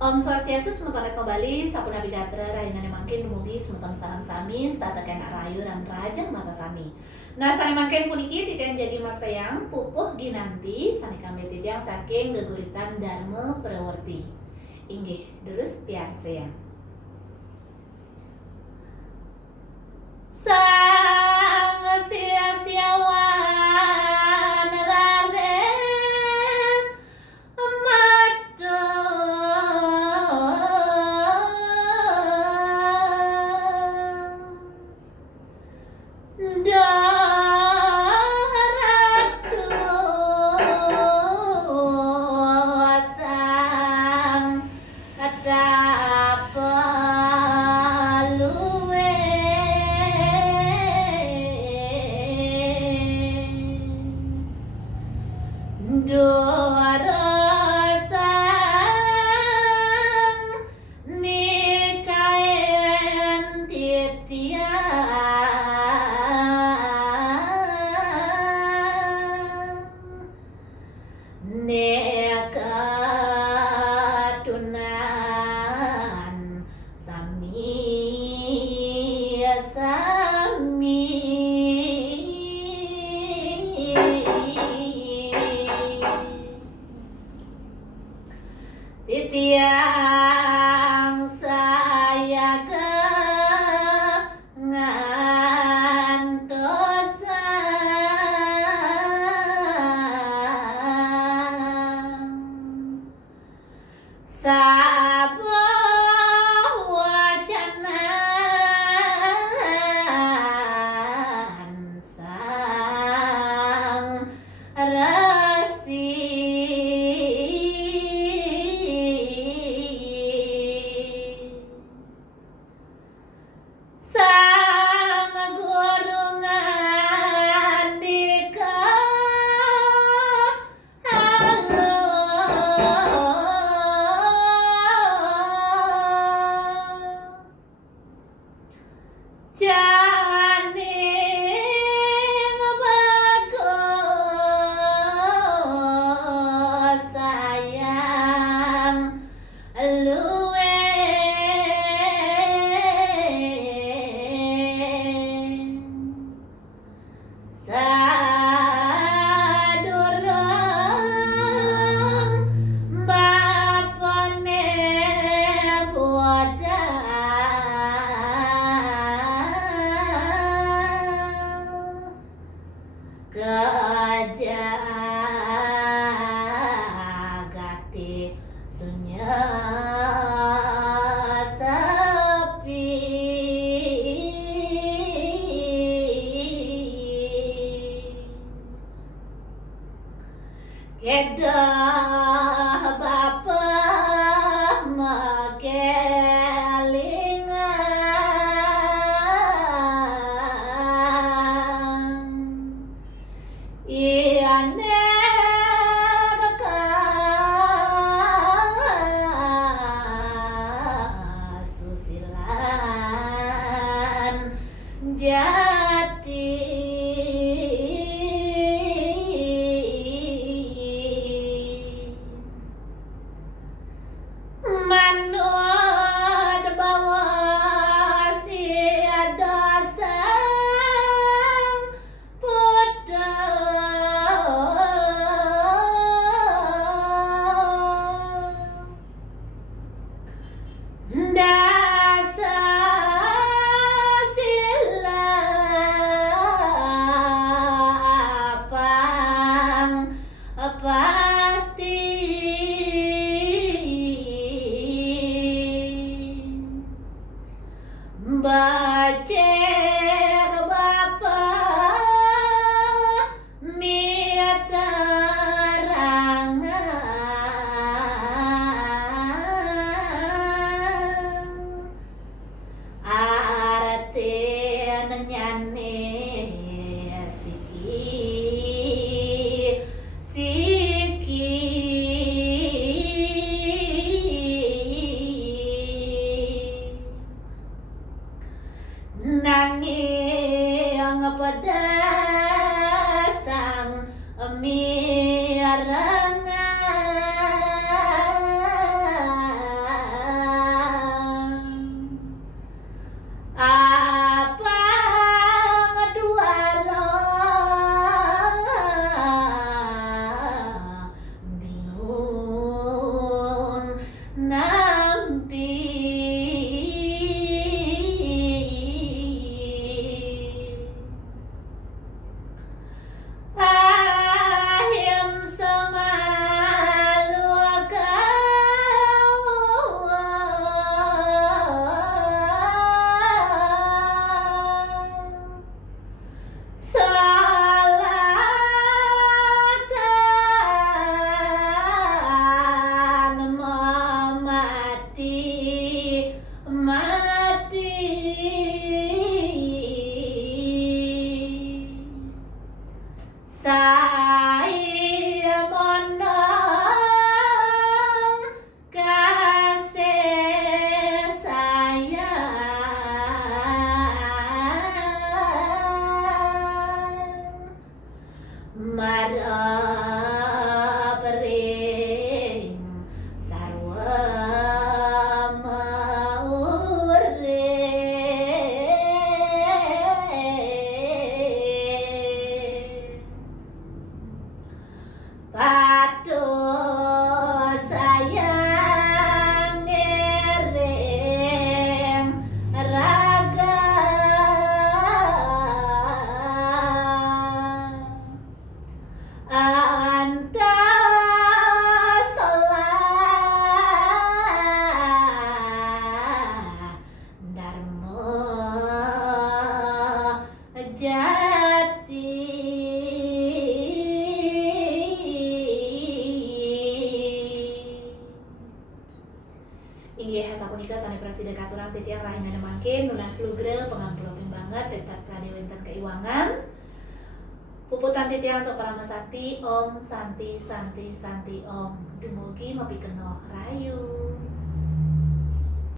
Om Swastiastu semeton kembali Sapuna Bigatra Rainane mangkin dumugi semeton sareng sami stataken rayu dan rajang maka sami. Nah sani mangkin puniki titian jadi maktayang pupuh ginanti sani kami titiang saking geguritan Dharma Prawarti. Inggih terus piarsayang. Sang sia-siawan rares madha daharatu sang dapaluwe dorosang nikaen titiang nekatunan sami sami titiang saya sabuh wacanan sang resi sang guru ngandika Inggih sapunika saneprasida katurang titiang rahina mangkin nunas lugreng pengamplopin banget pepat pradewenten keiwangan. Puputan titiang untuk para masakti Om Santi Santi Santi Om. Dumugi mapikeno rayu.